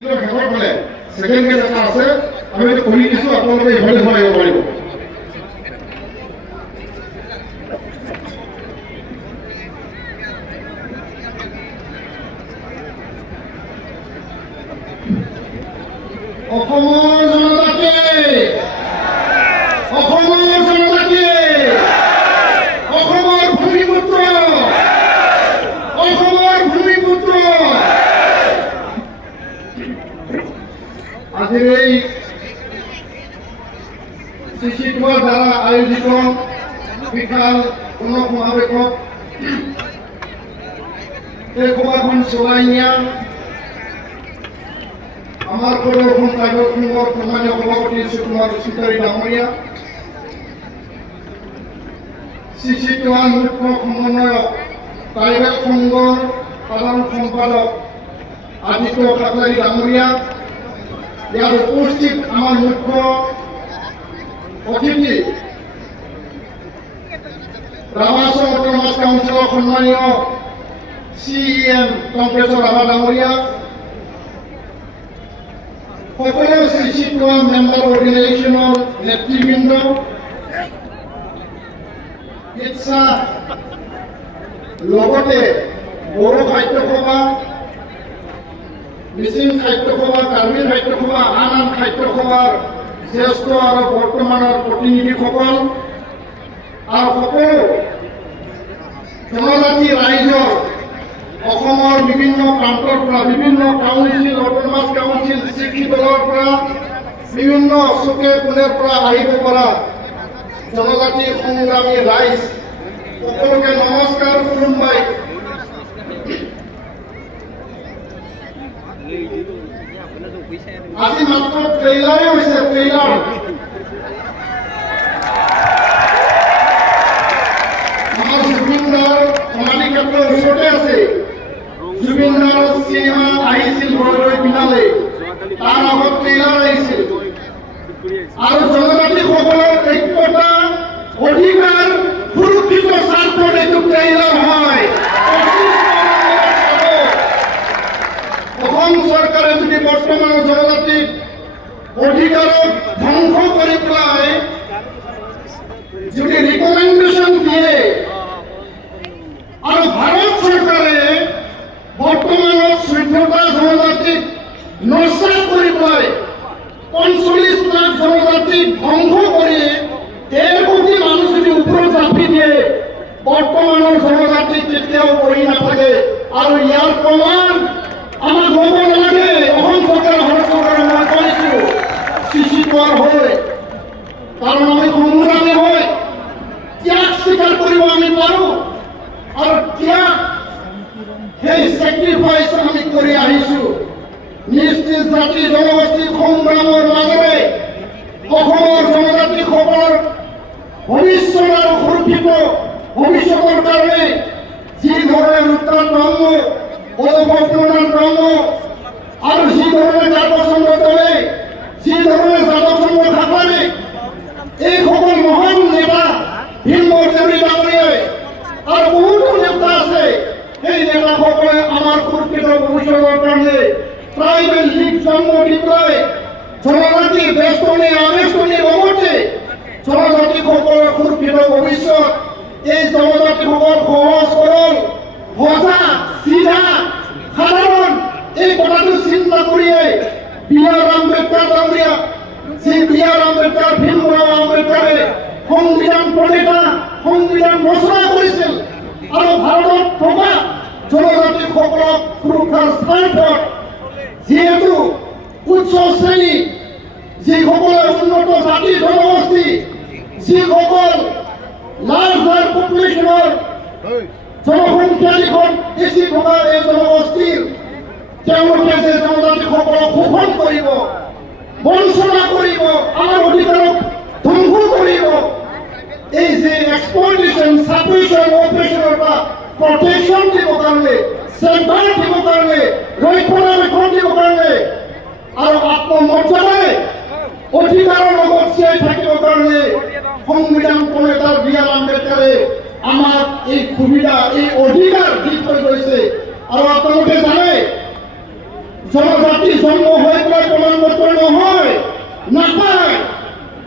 Second gate এটা আছে আমি এটা কৰি দিছো আপোনালোকে ইফালে সোমাই আহিব পাৰিব অসমৰ জনতাকে অসমৰ ভূমিপুত্ৰ আজিৰ এই চিচিটোৰ দ্বাৰা আয়োজিত বিশাল গণসমাৱেশত এই সভাখন চলাই নিয়া আমাৰ প্ৰদৰ্শন কাৰ্যৰ সন্মানীয় সভাপতি সুকুমাৰ চিতাৰী ডাঙৰীয়া, চিচিটোৰ মুখ্য সমন্বয়ক ট্ৰাইবেল সংঘৰ সাধাৰণ সম্পাদক আদিত্য খাকলাৰী ডাঙৰীয়া, ইয়াত উপস্থিত আমাৰ মুখ্য অতিথি ৰাভাচৰ সমাজ কাউন্সিলৰ সন্মানীয় CEM টম্পেশ্বৰ ৰাভা ডাঙৰীয়া, সকলো চিচিটোৰ মেম্বাৰ অৰ্গেনাইজেশ্যনৰ নেতৃবৃন্দ, লগতে বড়ো সাহিত্য সভা, মিচিং সাহিত্য সভা, কাৰ্বি সাহিত্য সভা, আন সাহিত্য সভাৰ জ্যেষ্ঠ আৰু বৰ্তমানৰ প্ৰতিনিধিসকল আৰু সকলো জনজাতি ৰাইজৰ অসমৰ বিভিন্ন প্ৰান্তৰ পৰা, বিভিন্ন কাউন্সিল, অট'নমাছ কাউন্সিল, চিকি দলৰ পৰা, বিভিন্ন চুকে কোণেৰ পৰা আহিব পৰা জনজাতি সংগ্ৰামী ৰাইজ সকলোকে নমস্কাৰ, খুলুমবাই। আজি মাত্ৰ ট্ৰেইলাৰে হৈছে, ট্ৰেইলাৰ আমাৰ জুবিনদাৰ সমাধি ক্ষেত্ৰৰ ওচৰতে আছে। জুবিনদাৰ চিনেমা আহিছিল ঘৰলৈ পিনালে, তাৰ আগত ট্ৰেইলাৰ আহিছিল আৰু জনজাতিসকলৰ ঐক্যতা অধিকাৰ সুৰক্ষিত স্বাৰ্থত এইটো ট্ৰেইলাৰ হয়। অসম চৰকাৰে যদি বৰ্তমানৰ জনজাতিক অধিকাৰক ধ্বংস কৰি পেলাই যদি ৰিকমেণ্ডেশ্যন দিয়ে আৰু ভাৰত চৰকাৰে বৰ্তমানৰ 14টা জনজাতিক নস্যাৎ কৰি পেলাই 45 লাখ জনজাতিক ধ্বংস কৰি 1.5 কোটি মানুহ যদি ওপৰত চাপি দিয়ে, বৰ্তমানৰ জনজাতিক কেতিয়াও কৰি নাথাকে। আৰু ইয়াৰ প্ৰমাণ আমাক ল'ব নালাগে। অসম চৰকাৰে, ভাৰত চৰকাৰে মই কৈছোঁ চিচিটোৰ হয়, কাৰণ আমি সংগ্ৰামী হয়, ত্যাগ স্বীকাৰ কৰিব আমি পাৰোঁ আৰু ত্যাগ সেই চেক্ৰিফাইচ আমি কৰি আহিছোঁ। নিজ নিজ জাতি জনগোষ্ঠীৰ সংগ্ৰামৰ মাজেৰে অসমৰ জনজাতিসকলৰ ভৱিষ্যত আৰু সুৰক্ষিত ভৱিষ্যতৰ কাৰণে যি ধৰণে ৰুদ্ৰাৰ ব্ৰহ্ম, অৱপ্ৰনাৰ ব্ৰহ্ম আৰু যি ধৰণে যাদৱচন্দ্ৰ দলে, যি ধৰণে যাদৱচন্দ্ৰ খাকলাৰী, এইসকল মহান নেতা, ভীম দেউৰী ডাঙৰীয়াই আৰু বহুতো নেতা আছে, সেই নেতাসকলে আমাৰ সুৰক্ষিত ভৱিষ্যতৰ কাৰণে ট্ৰাইবেল লীগ জন্ম দি পেলাই জনজাতিৰ বেষ্টনী আবেষ্টনীৰ লগতে জনজাতিসকলৰ সুৰক্ষিত ভৱিষ্যত, এই জনজাতিসকল সহজ সৰল, সজা চিধা সাধাৰণ, এই কথাটো চিন্তা কৰিয়েই B.R. আম্বেদকাৰ ডাঙৰীয়া, যি B.R. আম্বেদকাৰ, ভীমৰাও আম্বেদকাৰে সংবিধান প্ৰণেতা, সংবিধান ৰচনা কৰিছিল আৰু ভাৰতত থকা জনজাতিসকলক সুৰক্ষাৰ স্বাৰ্থত যিহেতু উচ্চ শ্ৰেণী, যিসকলে উন্নত জাতি জনগোষ্ঠী, যিসকল লাৰ্জ পপুলেশ্যনৰ জনসংখ্যা দিশত বেছি থকা এই জনগোষ্ঠীৰ, তেওঁলোকে যে জনজাতিসকলক শোষণ কৰিব, বঞ্চনা কৰিব, আমাৰ অধিকাৰক ধ্বংস কৰিব, এই যে এক্সপ্লইটেশ্যন, ছাবমিশ্যন অপাৰেশ্যনৰ পৰা প্ৰটেকশ্যন দিবৰ কাৰণে, চেণ্টাৰ দিবৰ কাৰণে, ৰক্ষণাবেক্ষণ দিবৰ কাৰণে আৰু আত্মমৰ্যাদাৰে অধিকাৰৰ লগত জীয়াই থাকিবৰ কাৰণে সংবিধান প্ৰণেতা B.R. আম্বেদকাৰে আমাক এই সুবিধা, এই অধিকাৰ দি থৈ গৈছে। আৰু আপোনালোকে জানে জনজাতি জন্ম হৈ পেলাই প্ৰমাণপত্ৰ নহয়, নাপায়।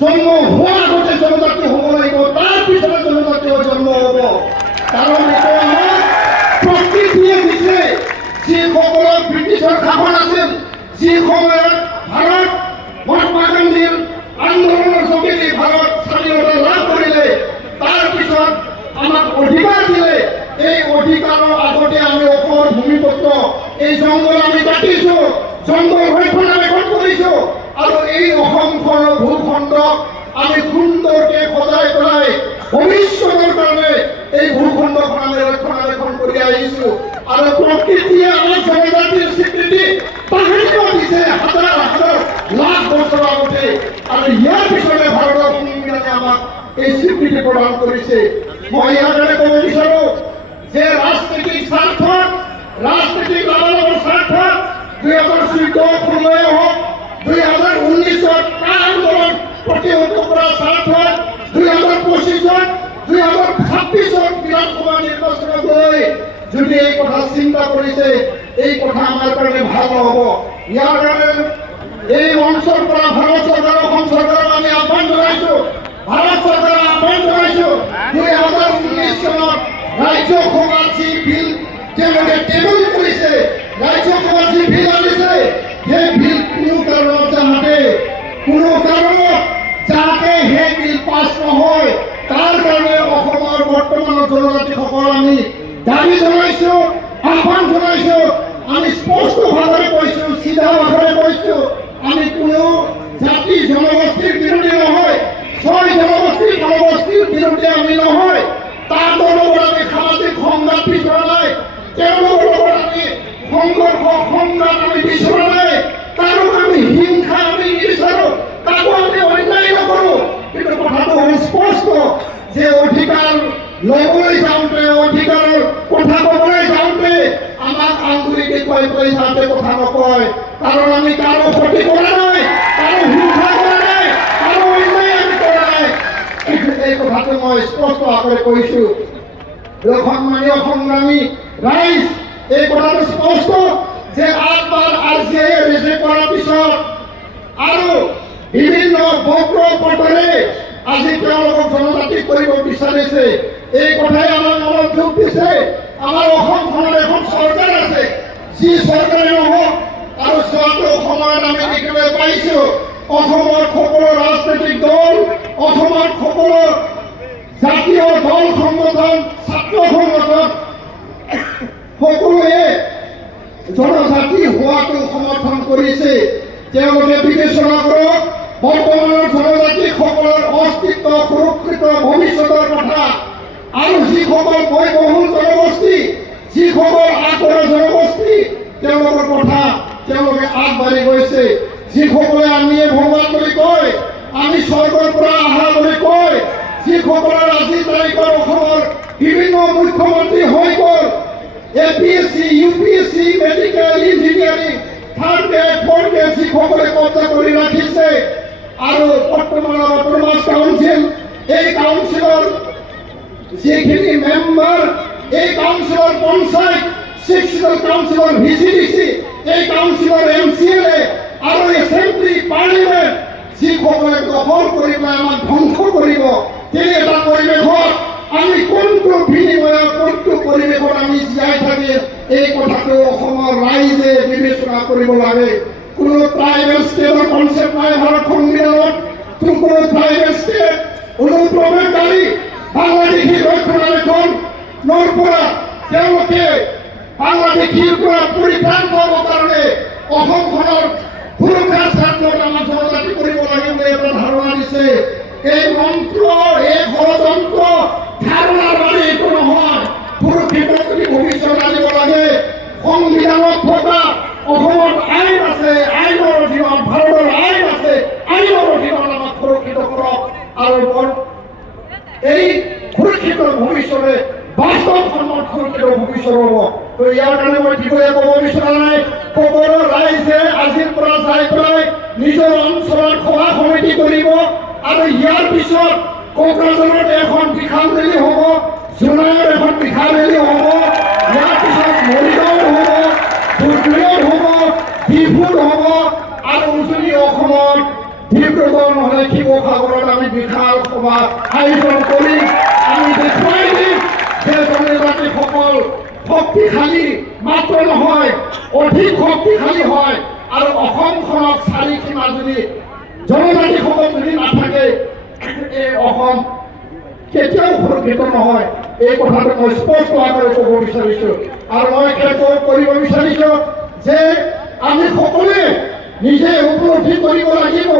জন্ম হোৱাৰ আগতে জনজাতি হ'ব লাগিব, তাৰ পিছতে জনজাতি হৈ জন্ম হ'ব। কাৰণ এইটো আমাক প্ৰকৃতিয়ে দিছে। যিসকলৰ ব্ৰিটিছৰ শাসন আছিল, যি সময়ত ভাৰত মহাত্মা গান্ধীৰ আন্দোলনৰ যোগেদি ভাৰত স্বাধীনতা লাভ কৰিলে, তাৰপিছত আমাক অধিকাৰ দিলে। এই অধিকাৰৰ আগতে আমি অসমৰ ভূমিপুত্ৰ, এই জংঘল আমি কাটিছো, জংঘল ৰক্ষণাবেক্ষণ কৰিছো, আৰু এই অসমখনৰ ভূখণ্ডক আমি সুন্দৰকে সজাই পেলাই ভৱিষ্যতৰ কাৰণে এই ভূখণ্ডখন আমি ৰক্ষণাবেক্ষণ কৰি আহিছো। আৰু প্ৰকৃতিয়ে আমাক জনজাতিৰ স্বীকৃতি তাহানিও দিছে হাজাৰ হাজাৰ লাখ বছৰ আগতে, আৰু ইয়াৰ পিছতে ভাৰতৰ সংবিধানে আমাক এই স্বীকৃতি প্ৰদান কৰিছে। মই ইয়াৰ কাৰণে ক'ব বিচাৰো যে ৰাজনৈতিক স্বাৰ্থত, ৰাজনৈতিক লাভালাভৰ স্বাৰ্থত 2014 হওক, 2019 আন্দোলন প্ৰতিহত কৰাৰ স্বাৰ্থত, 2025 2026 বিধানসভা নিৰ্বাচনত লৈ যদি এই কথা চিন্তা কৰিছে, এই কথা আমাৰ কাৰণে ভাল নহ'ব। ইয়াৰ কাৰণে এই মঞ্চৰ পৰা ভাৰত চৰকাৰ, অসম চৰকাৰক আমি আহ্বান জনাইছো, ভাৰত চৰকাৰক আহ্বান জনাইছো 2019 চনত ৰাজ্যসভাত যি বিল তেওঁলোকে টেবল কৰিছে, ৰাজ্যসভাত যি বিল আনিছে, সেই বিল কোনো কাৰণত যাতে সেই বিল পাছ নহয়, তাৰ কাৰণে অসমৰ বৰ্তমানৰ জনজাতিসকল আমি দাবী জনাইছো, আহ্বান জনাইছো। আমি স্পষ্টভাৱে কৈছো, চিধাভাৱে কৈছো, আমি কোনো জাতি জনগোষ্ঠীৰ বিৰোধী নহয়, ছয় জনগোষ্ঠীৰ বিৰোধী আমি নহয়। তাতো লগত আমি সামাজিক সংঘাত বিচৰা নাই, তেওঁলোকৰ লগত আমি সংঘৰ্ষ সংঘাত আমি বিচৰা নাই, তাৰো আমি হিংসা আমি নিবিচাৰো, তাকো আমি অন্যায় নকৰো। কিন্তু কথাটো হ'ল স্পষ্ট যে অধিকাৰ ল'বলৈ যাওঁতে, অধিকাৰৰ কথা ক'বলৈ যাওঁতে আমাক আঙুলি দেখুৱাই পেলাই যাওঁতে কথা নকয়। কাৰণ আমি কাৰো ক্ষতি কৰা নাই, কাৰো হিংসা কৰা নাই, কাৰো অন্যায় আমি কৰা নাই। এই কথাটো মই স্পষ্ট আকাৰে কৈছো। সন্মানীয় সংগ্ৰামী ৰাইজ, এই কথাটো স্পষ্ট যে 8 বাৰ RCA ৰিজেক্ট কৰাৰ পিছত আৰু বিভিন্ন বক্ৰ পথেৰে আজি তেওঁলোকক জনজাতি কৰিব বিচাৰিছে। এই কথাই আমাৰ মনত দুখ দিছে। আমাৰ অসমখনত এখন চৰকাৰ আছে, যি চৰকাৰে নহওক, আৰু যোৱাটো সময়ত আমি দেখিবলৈ পাইছো অসমৰ সকলো ৰাজনৈতিক দল, অসমৰ সকলো জাতীয় দল সংগঠন, ছাত্ৰ সংগঠন সকলোৱে জনজাতি হোৱাটো সমৰ্থন কৰিছে। তেওঁলোকে বিবেচনা কৰক বৰ্তমানৰ জনজাতিসকলৰ অস্তিত্ব সুৰক্ষিত ভৱিষ্যতৰ কথা, আৰু যিসকল ব্যয়বহুল জনগোষ্ঠী, যিসকল আগবঢ়া জনগোষ্ঠী, তেওঁলোকৰ কথা তেওঁলোকে আগবাঢ়ি গৈছে। যিসকলে আমিয়ে ভগৱান বুলি কয়, আমি স্বৰ্গৰ পৰা অহা বুলি কয়, যিসকলৰ আজিৰ তাৰিখৰ অসমৰ বিভিন্ন মুখ্যমন্ত্ৰী হৈ গ'ল, APSC, UPSC, medical, engineering, 3rd grade, 4th grade যিসকলে কব্জা কৰি ৰাখিছে, আৰু বৰ্তমানৰ অট'নমাছ কাউন্সিল, এই কাউন্সিলৰ যিখিনি মেম্বাৰ, এই কাউন্সিলৰ পঞ্চায়ত, 6 কাউন্সিলৰ VCDC, এই কাউন্সিলৰ MCLA আৰু এছেম্বলি পাৰ্লিমেণ্ট যিসকলে দখল কৰি পেলাই আমাক ধ্বংস কৰিব, তেনে এটা পৰিৱেশত আমি কোনটো বিনিময়ত, কোনটো পৰিৱেশত আমি জীয়াই থাকিম, এই কথাটো অসমৰ ৰাইজে বিবেচনা কৰিব লাগে। কোনো ট্ৰাইবেল ষ্টেটৰ কনচেপ্ট নাই ভাৰত সংবিধানত, কোনো ট্ৰাইবেল ষ্টেট অনুপ্ৰৱেশকাৰী বাংলাদেশী ৰক্ষণাবেক্ষণৰ পৰা তেওঁলোকে বাংলাদেশীৰ পৰা পৰিত্ৰাণ পাবৰ কাৰণে অসমখনৰ সুৰক্ষাৰ স্বাৰ্থত আমাৰ জনজাতি কৰিব লাগিব বুলি এটা ধাৰণা দিছে। এই মন্ত্ৰ, এই ষড়যন্ত্ৰ ধাৰণাৰ বাবে এইটো নহয়। সুৰক্ষিত যদি ভৱিষ্যত আনিব লাগে, সংবিধানত থকা অসমত আইন আছে, আইনৰ অধীনত ভাৰতৰ আইন আছে, আইনৰ অধীনত আমাক সুৰক্ষিত কৰক, আৰু এই সুৰক্ষিত ভৱিষ্যতে বাস্তৱ ধৰ্মত সুৰক্ষিত ভৱিষ্যত হ'ব। তো ইয়াৰ কাৰণে মই ঠিকৰে ক'ব বিচৰা নাই। সকলো ৰাইজে আজিৰ পৰা যাই পেলাই নিজৰ অঞ্চলত সভা সমিতি কৰিব, আৰু ইয়াৰ পিছত কোকৰাঝাৰত এখন বিশাল ৰেলী হ'ব, জোনাইৰ এখন বিশাল ৰেলী হ'ব, ইয়াৰ পিছত মৰিগাঁৱত হ'ব, ধুবুৰীত হ'ব, আৰু উজনি অসমৰ ডিব্ৰুগড় নহ'লে শিৱসাগৰত আমি বিশাল সভা আয়োজন কৰি আমি দেখুৱাই দিম যে জনজাতিসকল শক্তিশালী মাত্ৰ নহয়, অধিক শক্তিশালী হয়। আৰু অসমখনত চাৰিসীমা যদি জনজাতিসকল যদি নাথাকে এই অসম কেতিয়াও সুৰক্ষিত নহয়। এই কথাটো মই স্পষ্ট আকাৰে ক'ব বিচাৰিছোঁ। আৰু মই কৰিব বিচাৰিছোঁ যে আমি সকলোৱে নিজে উপলব্ধি কৰিব লাগিব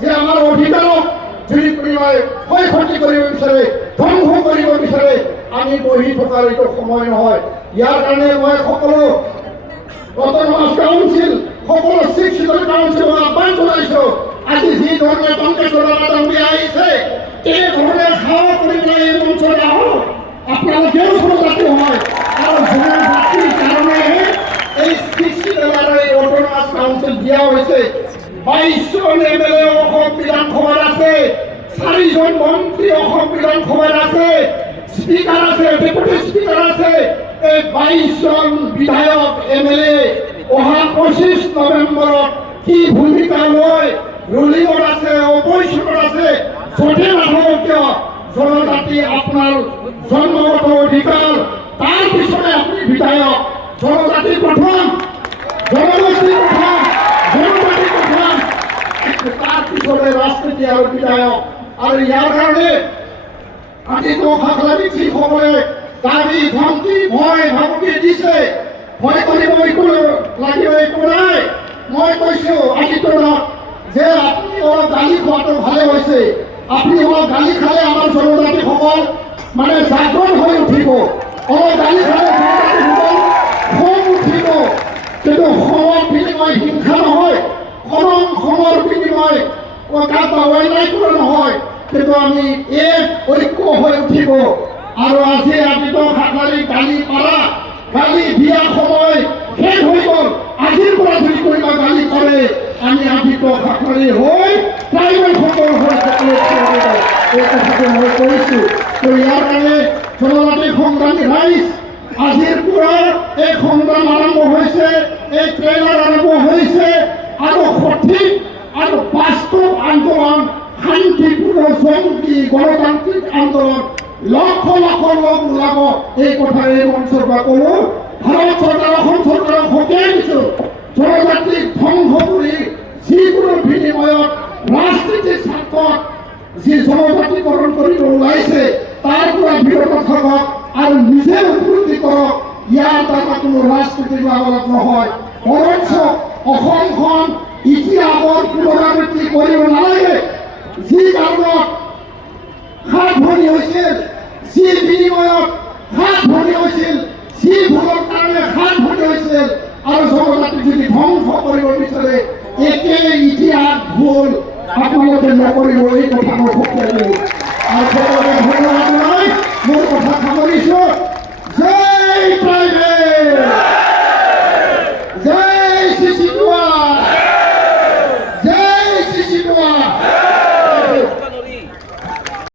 যে আমাৰ অধিকাৰক যদি কোনোবাই ক্ষয় ক্ষতি কৰিব বিচাৰে, ধ্বংস কৰিব বিচাৰে, আমি বহি থকাৰ এইটো সময় নহয়। ইয়াৰ কাৰণে মই সকলো অট'নমাছ কাউন্সিল, সকলো শিক্ষিত কাউন্সিলক আহ্বান জনাইছোঁ। আজি যি ধৰণে টংকেশ্বৰ ডাঙৰী আহিছে এই ধৰণে সেৱা কৰি পেলাই এই মঞ্চত আহক। আপোনালোকেও জনজাতি হয় আৰু জনজাতিৰ কাৰণেহে এই শিক্ষিত এই অট'নমাছ কাউন্সিল দিয়া হৈছে। 22জন MLA অসম বিধানসভাত আছে, 4জন মন্ত্ৰী অসম বিধানসভাত আছে, স্পীকাৰ আছে, ডেপুটি স্পীকাৰ আছে। এই 22জন বিধায়ক MLA অহা 25 নৱেম্বৰত কি ভূমিকা লয়, ৰুলিঙত আছে, অপজিশ্যনত আছে, য'তে নাথাকক কিয় জনজাতি আপোনাৰ জন্মগত অধিকাৰ, তাৰপিছতে আপুনি বিধায়ক। জনজাতি প্ৰথম, জনগোষ্ঠী প্ৰথম, জনজাতি প্ৰথম, তাৰপিছতে ৰাজনীতি আৰু বিধায়ক। আৰু ইয়াৰ কাৰণে আজিতো সাংবাদিক যিসকলে দাবী ধমকি ভয় ভাবুকি দিছে, ভয় কৰিব একো লাগিব একো নাই। মই কৈছোঁ আজিতো যে আপুনি অলপ গালি খোৱাটো ভালে হৈছে। আপুনি অলপ গালি খালে আমাৰ জনজাতিসকল মানে জাগ্ৰত হৈ উঠিব। অলপ গালি খালে জনজাতিসকল খং উঠিব। কিন্তু খঙৰ বিনিময় হিংসা নহয়, খঙৰ বিনিময় কাক অন্যায় কৰা নহয়। কিন্তু আমি এক ঐক্য হৈ উঠিব। আৰু আজি ৰাতিটো সাংবাদিক গালি পাৰা, গালি দিয়া সময় শেষ হৈ গ'ল। আজিৰ পৰা যদি কোনোবা গালি কৰে আমি আজিতো সাংবাদিক হৈ ট্ৰাইবেলসকল হৈ এই কথাটো মই কৈছোঁ। তো ইয়াৰ কাৰণে জনজাতি সংগ্ৰামী ৰাইজ আজিৰ পৰা এই সংগ্ৰাম আৰম্ভ হৈছে, এই ট্ৰেইলাৰ আৰম্ভ হৈছে। আৰু সঠিক আৰু বাস্তৱ আন্দোলন, শান্তিপূৰ্ণ জংকী গণতান্ত্ৰিক আন্দোলন লক্ষ লক্ষ লোক ওলাব। এই কথা এই মঞ্চৰ পৰা ক'লো। ভাৰত চৰকাৰ, অসম চৰকাৰক সকীয়াই দিছোঁ। জনজাতিক ধ্বংস কৰি যিকোনো বিনিময়ত ৰাজনীতিৰ স্বাৰ্থত যি জনজাতিকৰণ কৰিব ওলাইছে তাৰ পৰা বিৰত থাকক আৰু নিজে উপলব্ধি কৰক ইয়াৰ দ্বাৰা কোনো ৰাজনীতিৰ লাভালাভ নহয়। বৰঞ্চ অসমখন ইতিহাসৰ পুনৰাবৃত্তি কৰিব নালাগে। যি কাৰণত সাত ভৰি হৈছিল, যি বিনিময়ত সাত ভৰি হৈছিল, যি ভুলৰ কাৰণে সাত ভৰি হৈছিল, আৰু জনজাতি যদি ধ্বংস কৰিব বিচাৰে একে ইতিহাস ভুল আপোনালোকে নকৰিব। এই কথা মই সকলোৱে দিওঁ আৰু সকলোকে ধন্যবাদ জনাই মোৰ কথা সামৰিছোঁ। জয় ট্ৰাইবেল।